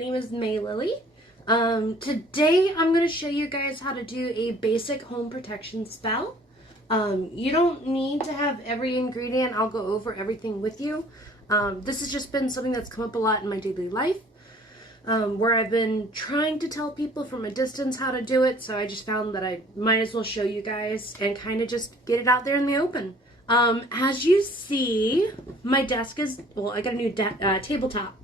name is May Lily. Today I'm going to show you guys how to do a basic home protection spell. You don't need to have every ingredient. I'll go over everything with you. This has just been something that's come up a lot in my daily life, where I've been trying to tell people from a distance how to do it, so I just found that I might as well show you guys and kind of just get it out there in the open. As you see, my desk is, well, I got a new tabletop.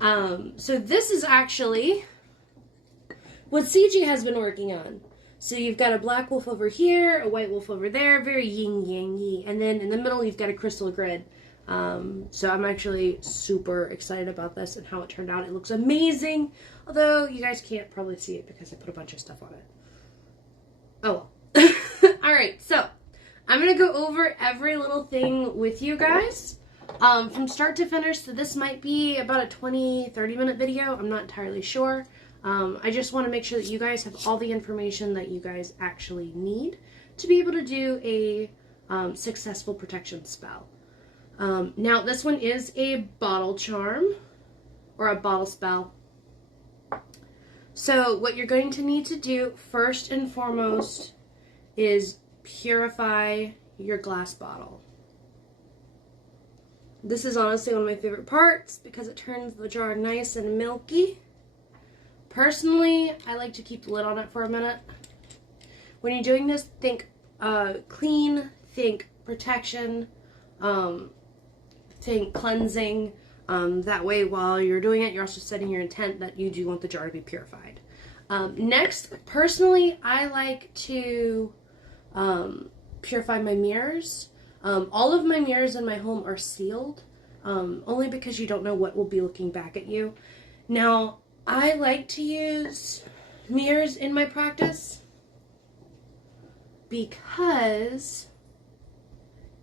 So this is actually what CG has been working on. So you've got a black wolf over here, a white wolf over there, very yin-yang-y, and then in the middle you've got a crystal grid. So I'm actually super excited about this and how it turned out. It looks amazing, although you guys can't probably see it because I put a bunch of stuff on it. Oh well. Alright, so I'm going to go over every little thing with you guys from start to finish. So this might be about a 20-30 minute video. I'm not entirely sure. I just want to make sure that you guys have all the information that you guys actually need to be able to do a successful protection spell. Now this one is a bottle charm or a bottle spell. So what you're going to need to do first and foremost is purify your glass bottle. This is honestly one of my favorite parts because it turns the jar nice and milky. Personally, I like to keep the lid on it for a minute. When you're doing this, think clean, think protection, think cleansing. That way, while you're doing it, you're also setting your intent that you do want the jar to be purified. Next, personally, I like to purify my mirrors. All of my mirrors in my home are sealed, only because you don't know what will be looking back at you. Now, I like to use mirrors in my practice because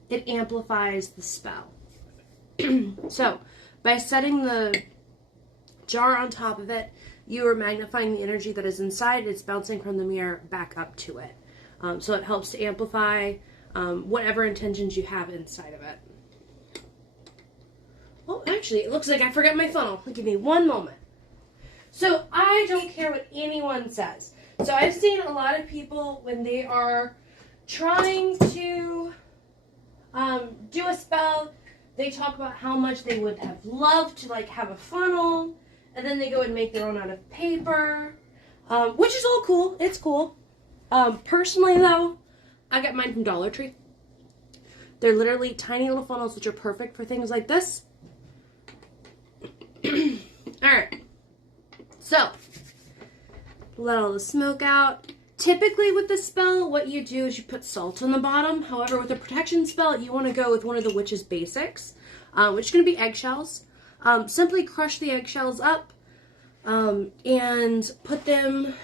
it amplifies the spell. So, by setting the jar on top of it, you are magnifying the energy that is inside. It's bouncing from the mirror back up to it. So it helps to amplify whatever intentions you have inside of it. Oh, actually, it looks like I forgot my funnel. Give me one moment. So I don't care what anyone says. So I've seen a lot of people when they are trying to do a spell, they talk about how much they would have loved to like have a funnel, and then they go and make their own out of paper, which is all cool. It's cool. Personally though, I got mine from Dollar Tree. They're literally tiny little funnels which are perfect for things like this. Alright. So, let all the smoke out. Typically with this spell, what you do is you put salt on the bottom. However, with a protection spell, you want to go with one of the witch's basics, which is going to be eggshells. Simply crush the eggshells up and put them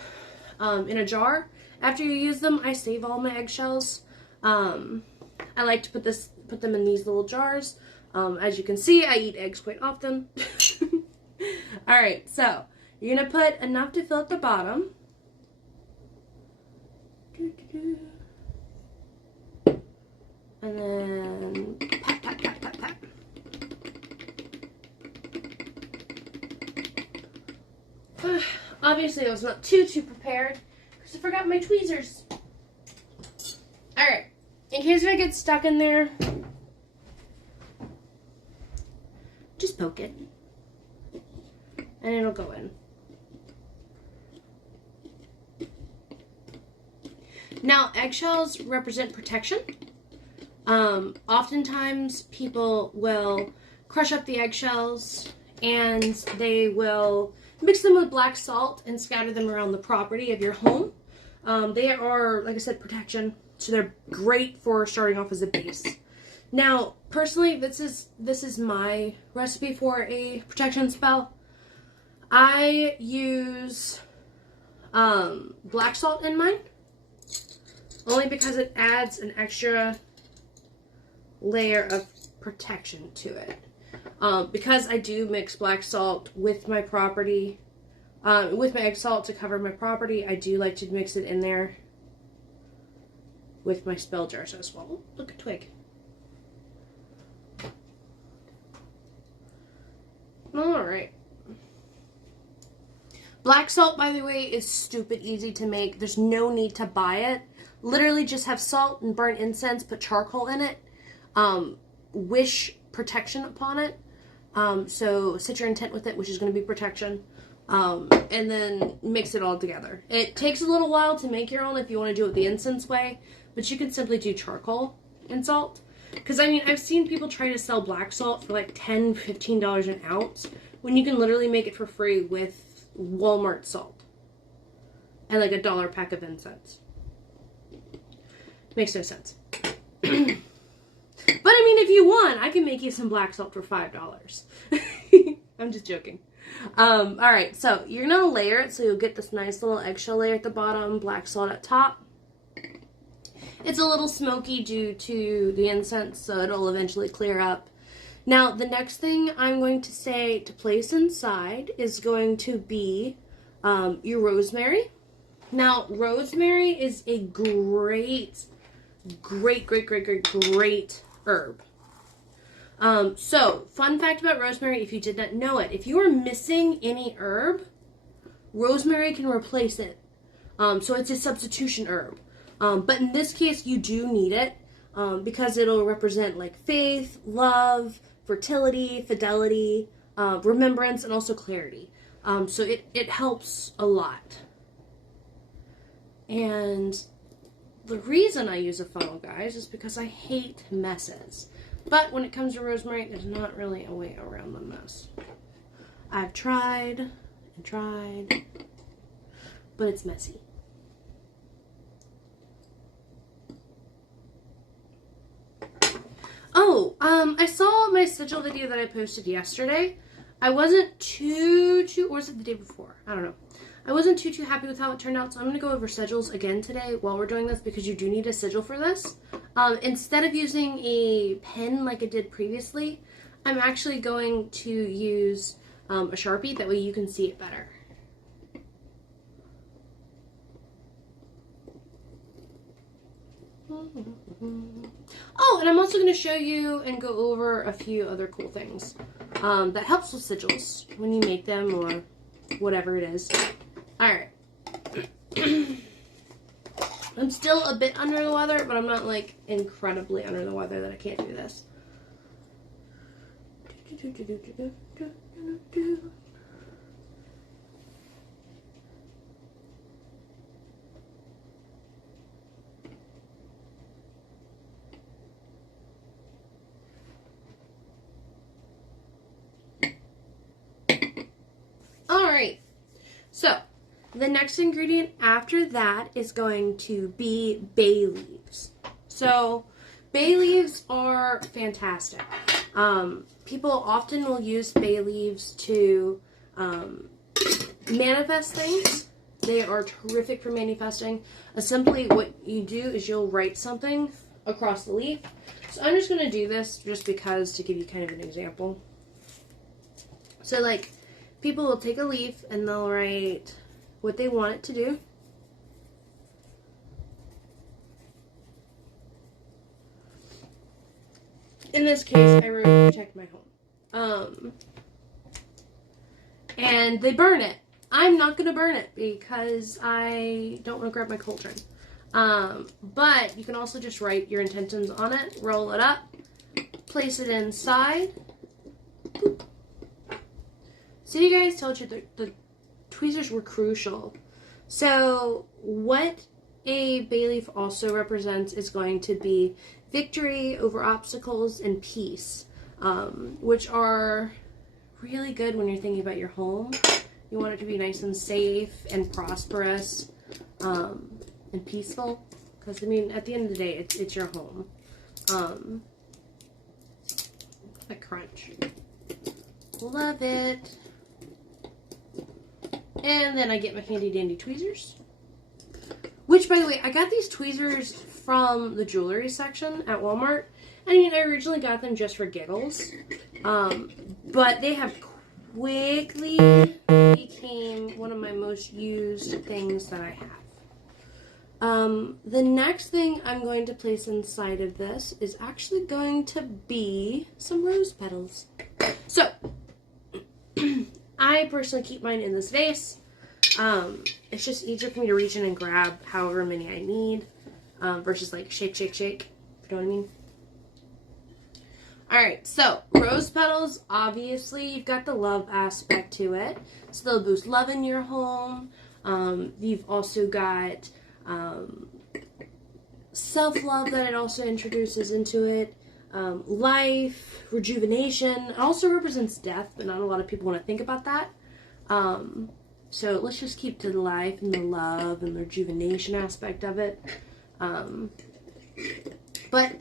in a jar. After you use them, I save all my eggshells. I like to put them in these little jars. As you can see, I eat eggs quite often. Alright, so you're going to put enough to fill at the bottom. And then pat, pat, pat, pat, pat. Obviously, I was not too prepared because I forgot my tweezers. Alright, in case I get stuck in there, just poke it and it'll go in. Now, eggshells represent protection. Oftentimes people will crush up the eggshells and they will mix them with black salt and scatter them around the property of your home. They are, like I said, protection, so they're great for starting off as a base. Now, personally, this is my recipe for a protection spell. I use black salt in mine, only because it adds an extra layer of protection to it. Because I do mix black salt with my property, with my egg salt to cover my property, I do like to mix it in there with my spell jars as well. Oh, look, a twig. Alright. Black salt, by the way, is stupid easy to make. There's no need to buy it. Literally just have salt and burn incense, put charcoal in it, wish protection upon it. So set your intent with it, which is going to be protection. And then mix it all together. It takes a little while to make your own if you want to do it the incense way, but you can simply do charcoal and salt. Because, I mean, I've seen people try to sell black salt for like $10, $15 an ounce, when you can literally make it for free with Walmart salt. And like $1 pack of incense. Makes no sense. But, I mean, if you want, I can make you some black salt for $5. I'm just joking. Alright, so you're going to layer it so you'll get this nice little eggshell layer at the bottom, black salt at top. It's a little smoky due to the incense, so it'll eventually clear up. Now, the next thing I'm going to say to place inside is going to be your rosemary. Now, rosemary is a great herb. So, fun fact about rosemary, if you did not know it, if you are missing any herb, rosemary can replace it. So it's a substitution herb. But in this case, you do need it, because it'll represent like faith, love, fertility, fidelity, remembrance, and also clarity. So it helps a lot. And the reason I use a funnel, guys, is because I hate messes. But when it comes to rosemary, there's not really a way around the mess. I've tried and tried, but it's messy. Oh, I saw my sigil video that I posted yesterday. I wasn't too, or was it the day before? I don't know. I wasn't too happy with how it turned out, so I'm going to go over sigils again today while we're doing this, because you do need a sigil for this. Instead of using a pen like I did previously, I'm actually going to use a Sharpie. That way you can see it better. Oh, and I'm also going to show you and go over a few other cool things that helps with sigils when you make them or whatever it is. Alright. I'm still a bit under the weather, but I'm not like incredibly under the weather that I can't do this. Alright, so the next ingredient after that is going to be bay leaves. So bay leaves are fantastic. People often will use bay leaves to manifest things. They are terrific for manifesting. Simply what you do is you'll write something across the leaf. So I'm just going to do this just because, to give you kind of an example. So like, people will take a leaf and they'll write what they want it to do. In this case, I wrote protect my home. And they burn it. I'm not going to burn it because I don't want to grab my cauldron. But you can also just write your intentions on it, roll it up, place it inside. Boop. So you guys told you the tweezers were crucial. So what a bay leaf also represents is going to be victory over obstacles and peace, which are really good when you're thinking about your home. You want it to be nice and safe and prosperous and peaceful, because I mean at the end of the day it's your home. A crunch. Love it. And then I get my handy dandy tweezers. Which, by the way, I got these tweezers from the jewelry section at Walmart. I mean, I originally got them just for giggles. But they have quickly became one of my most used things that I have. The next thing I'm going to place inside of this is actually going to be some rose petals. So, I personally keep mine in this vase. It's just easier for me to reach in and grab however many I need versus like shake, shake, shake. You know what I mean? Alright, so rose petals, obviously you've got the love aspect to it. So they'll boost love in your home. You've also got self-love that it also introduces into it. Life, rejuvenation. It also represents death, but not a lot of people want to think about that. So let's just keep to the life and the love and the rejuvenation aspect of it. But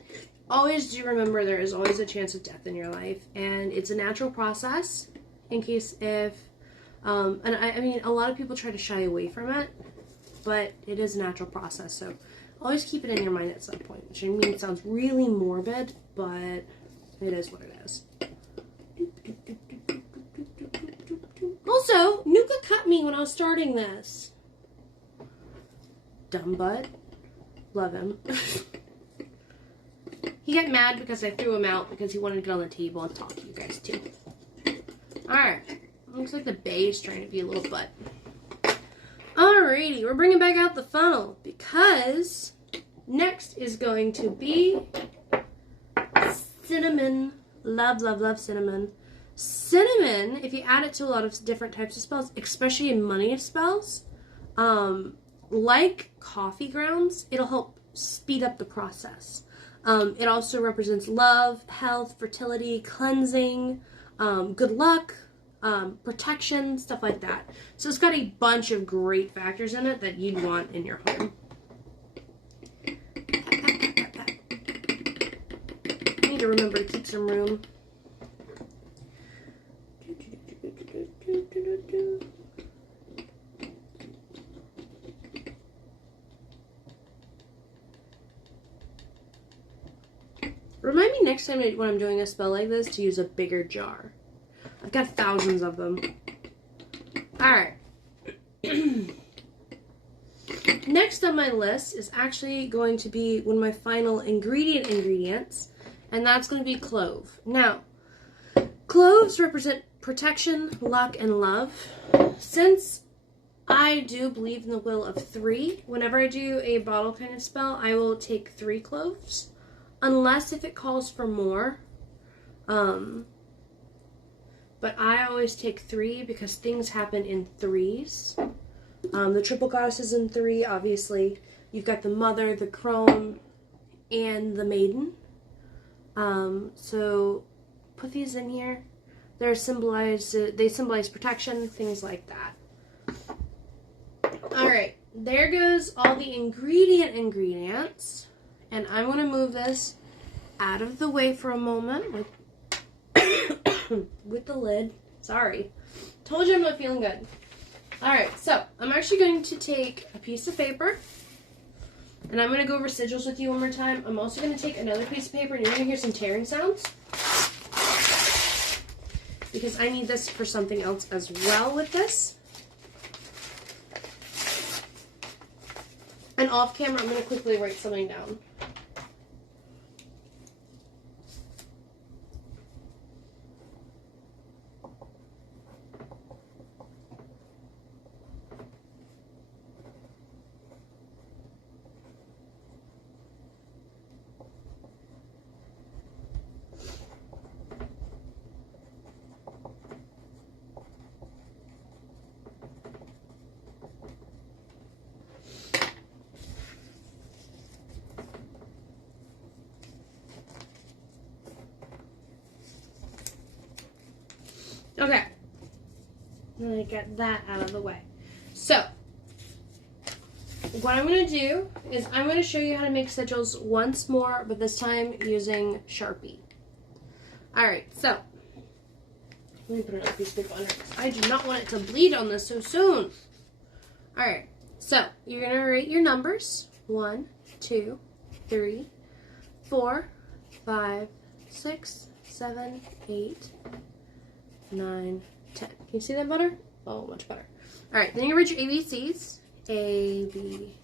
always do remember there is always a chance of death in your life, and it's a natural process in case if, and I mean, a lot of people try to shy away from it, but it is a natural process, so always keep it in your mind at some point, which I mean, it sounds really morbid, but it is what it is. Also, Nuka cut me when I was starting this. Dumb butt. Love him. He got mad because I threw him out because he wanted to get on the table and talk to you guys too. Alright. Looks like the bay is trying to be a little butt. Alrighty, we're bringing back out the funnel because next is going to be cinnamon. Love, love, love cinnamon. Cinnamon, if you add it to a lot of different types of spells, especially in money spells, like coffee grounds, it'll help speed up the process. It also represents love, health, fertility, cleansing, good luck, protection, stuff like that. So it's got a bunch of great factors in it that you'd want in your home. I need to remember to keep some room. Remind me next time when I'm doing a spell like this to use a bigger jar. I've got thousands of them. Alright. Next on my list is actually going to be one of my final ingredients, and that's going to be clove. Now, cloves represent protection, luck, and love. Since I do believe in the will of 3, whenever I do a bottle kind of spell, I will take 3 cloves. Unless if it calls for more. But I always take 3 because things happen in 3s. The triple goddess is in 3, obviously. You've got the mother, the crone, and the maiden. So put these in here. They symbolize protection, things like that. Alright, there goes all the ingredients. And I'm going to move this out of the way for a moment with, with the lid. Sorry. Told you I'm not feeling good. Alright, so I'm actually going to take a piece of paper. And I'm going to go over sigils with you one more time. I'm also going to take another piece of paper and you're going to hear some tearing sounds. Because I need this for something else as well with this. And off camera, I'm going to quickly write something down. Okay. Then I get that out of the way. So, what I'm going to do is I'm going to show you how to make sigils once more, but this time using Sharpie. Alright, so, let me put another piece of paper under this. I do not want it to bleed on this so soon. Alright, so, you're going to write your numbers. 1, 2, 3, 4, 5, 6, 7, 8, 9, 10. Can you see that better? Oh, much better. Alright, then you write your ABCs. A, B.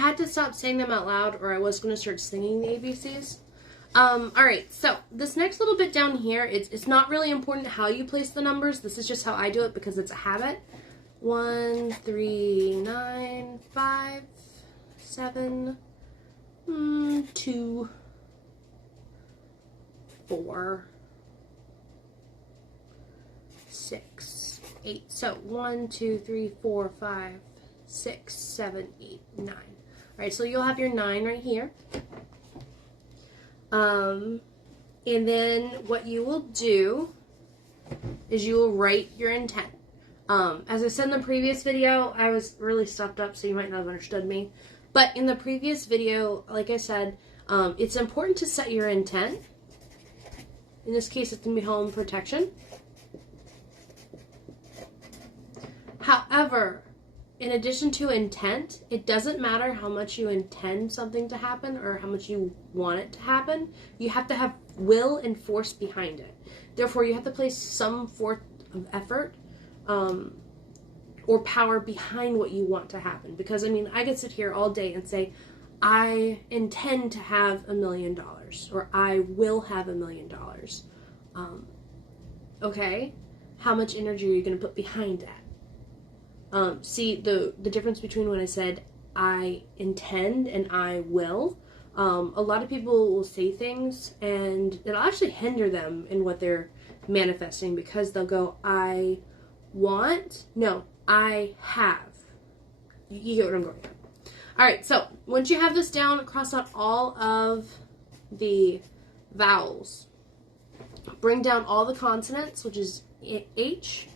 had to stop saying them out loud or I was going to start singing the ABCs. Alright, so this next little bit down here, it's not really important how you place the numbers. This is just how I do it because it's a habit. 1, 3, 9, 5, 7, 2, 4, 6, 8. So 1, 2, 3, 4, 5, 6, 7, 8, 9. Alright, so you'll have your 9 right here. And then what you will do is you will write your intent. As I said in the previous video, I was really stuffed up, so you might not have understood me. But in the previous video, like I said, it's important to set your intent. In this case, it's going to be home protection. However, in addition to intent, it doesn't matter how much you intend something to happen or how much you want it to happen. You have to have will and force behind it. Therefore, you have to place some forth of effort or power behind what you want to happen. Because, I mean, I could sit here all day and say, I intend to have $1 million or I will have $1 million. Okay, how much energy are you going to put behind that? See, the difference between when I said I intend and I will, a lot of people will say things and it'll actually hinder them in what they're manifesting because they'll go, I want, no, I have. You get what I'm going at. Alright, so once you have this down, cross out all of the vowels. Bring down all the consonants, which is H,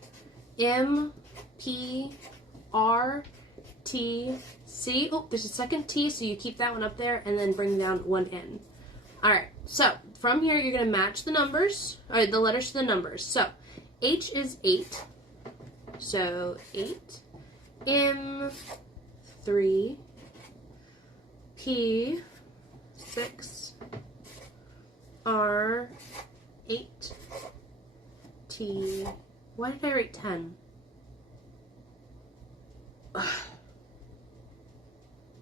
M, P, R, T, C. Oh, there's a second T, so you keep that one up there, and then bring down one N. Alright, so from here, you're going to match the numbers, or the letters to the numbers. So, H is 8. So, 8. M, 3. P, 6. R, 8. T. Why did I write 10?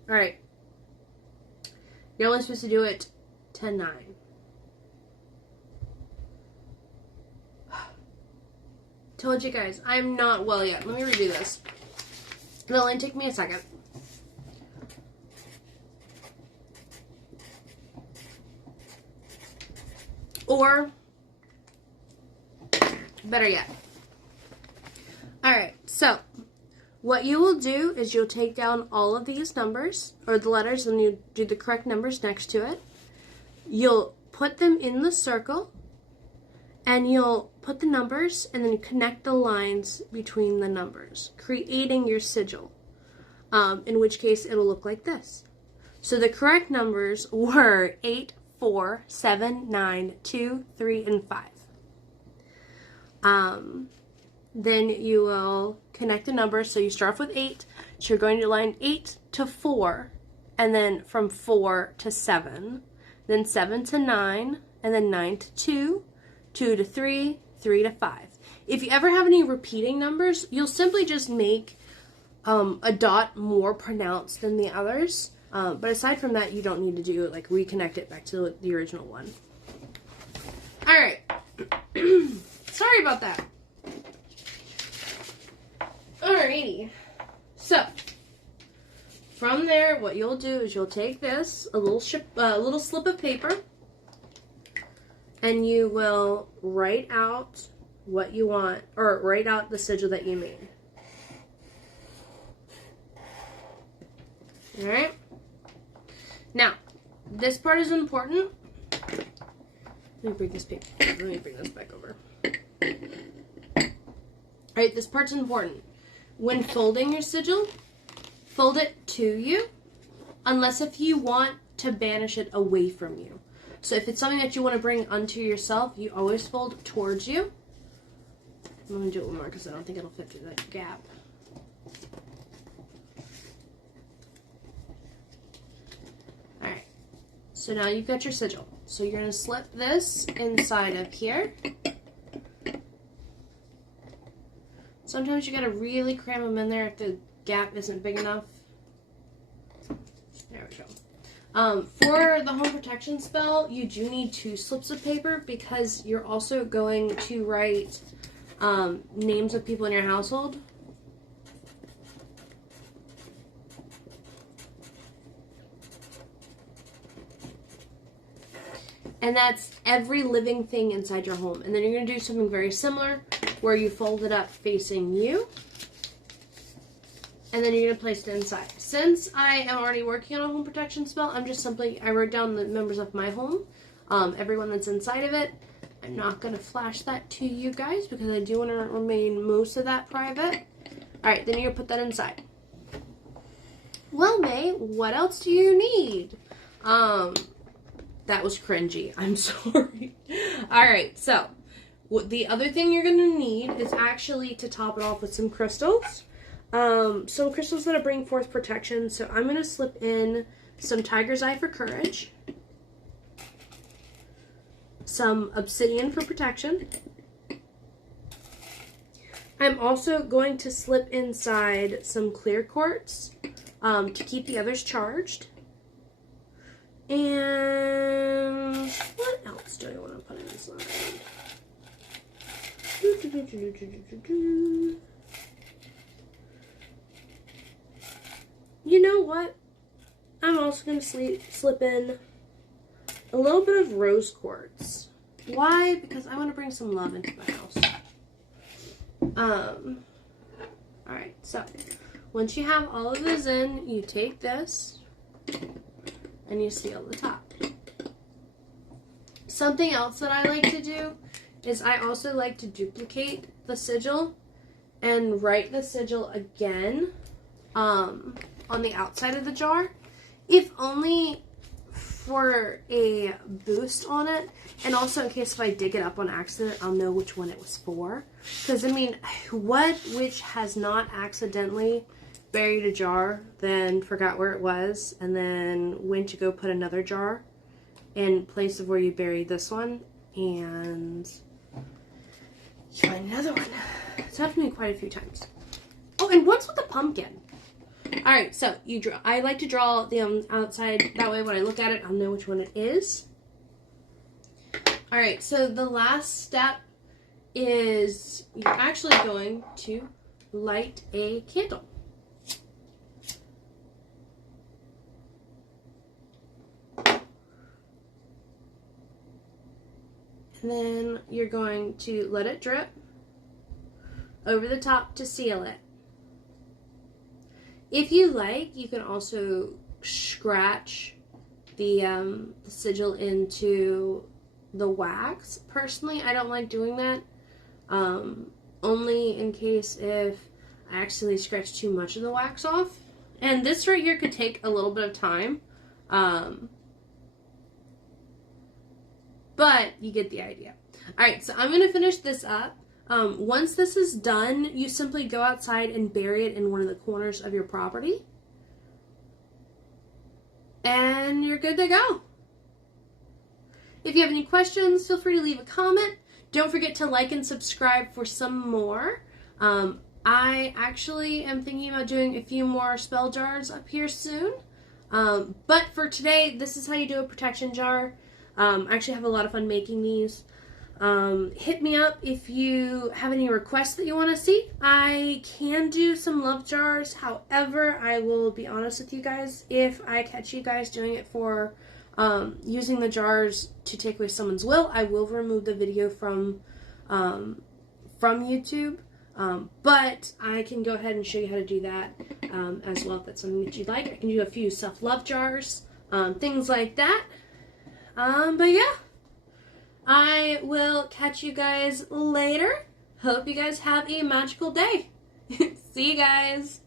Alright. You're only supposed to do it 10, 9. Told you guys, I'm not well yet. Let me redo this. It'll only take me a second. Or, better yet. Alright, so what you will do is you'll take down all of these numbers, or the letters, and you do the correct numbers next to it. You'll put them in the circle, and you'll put the numbers, and then connect the lines between the numbers, creating your sigil, in which case it'll look like this. So the correct numbers were 8, 4, 7, 9, 2, 3, and 5. Then you will connect the numbers. So you start off with 8. So you're going to line 8 to 4, and then from 4 to 7, then 7 to 9, and then 9 to 2, 2 to 3, 3 to 5. If you ever have any repeating numbers, you'll simply just make a dot more pronounced than the others. But aside from that, you don't need to do it, like reconnect it back to the original one. Alright. Sorry about that. Alrighty. So, from there, what you'll do is you'll take this, a little slip of paper, and you will write out what you want, or write out the sigil that you made. Alright? Now, this part is important. Let me bring this paper. Let me bring this back over. Alright, this part's important. When folding your sigil, fold it to you, unless if you want to banish it away from you. So if it's something that you want to bring unto yourself, you always fold towards you. I'm going to do it one more because I don't think it'll fit through that gap. Alright, so now you've got your sigil. So you're going to slip this inside of here. Sometimes you gotta really cram them in there if the gap isn't big enough. For the home protection spell, you do need 2 slips of paper because you're also going to write names of people in your household. And that's every living thing inside your home. And then you're going to do something very similar where you fold it up facing you. And then you're going to place it inside. Since I am already working on a home protection spell, I wrote down the members of my home, everyone that's inside of it. I'm not going to flash that to you guys because I do want to remain most of that private. Alright, then you're going to put that inside. Well, May, what else do you need? That was cringy. I'm sorry. Alright, so the other thing you're going to need is actually to top it off with some crystals. Some crystals that bring forth protection. So I'm going to slip in some Tiger's Eye for courage. Some obsidian for protection. I'm also going to slip inside some clear quartz to keep the others charged. And what else do I want to put inside? You know what? I'm also going to slip in a little bit of rose quartz. Why? Because I want to bring some love into my house. Alright, so once you have all of those in, you take this and you seal the top. Something else that I like to do is I also like to duplicate the sigil and write the sigil again on the outside of the jar, if only for a boost on it, and also in case if I dig it up on accident, I'll know which one it was for. Because, I mean, what witch has not accidentally buried a jar, then forgot where it was, and then went to go put another jar in place of where you buried this one, and you find another one. It's happened to me quite a few times. Oh, and once with the pumpkin. Alright, so you draw. I like to draw the outside. That way when I look at it, I'll know which one it is. Alright, so the last step is you're actually going to light a candle. And then you're going to let it drip over the top to seal it. If you like, you can also scratch the sigil into the wax. Personally, I don't like doing that. Only in case if I accidentally scratch too much of the wax off. And this right here could take a little bit of time. But you get the idea. Alright, so I'm going to finish this up. Once this is done, you simply go outside and bury it in one of the corners of your property. And you're good to go. If you have any questions, feel free to leave a comment. Don't forget to like and subscribe for some more. I actually am thinking about doing a few more spell jars up here soon. But for today, this is how you do a protection jar. I actually have a lot of fun making these. Hit me up if you have any requests that you want to see. I can do some love jars. However, I will be honest with you guys. If I catch you guys doing it for using the jars to take away someone's will, I will remove the video from YouTube. But I can go ahead and show you how to do that as well if that's something that you'd like. I can do a few self-love jars, things like that. But yeah. I will catch you guys later. Hope you guys have a magical day. See you guys.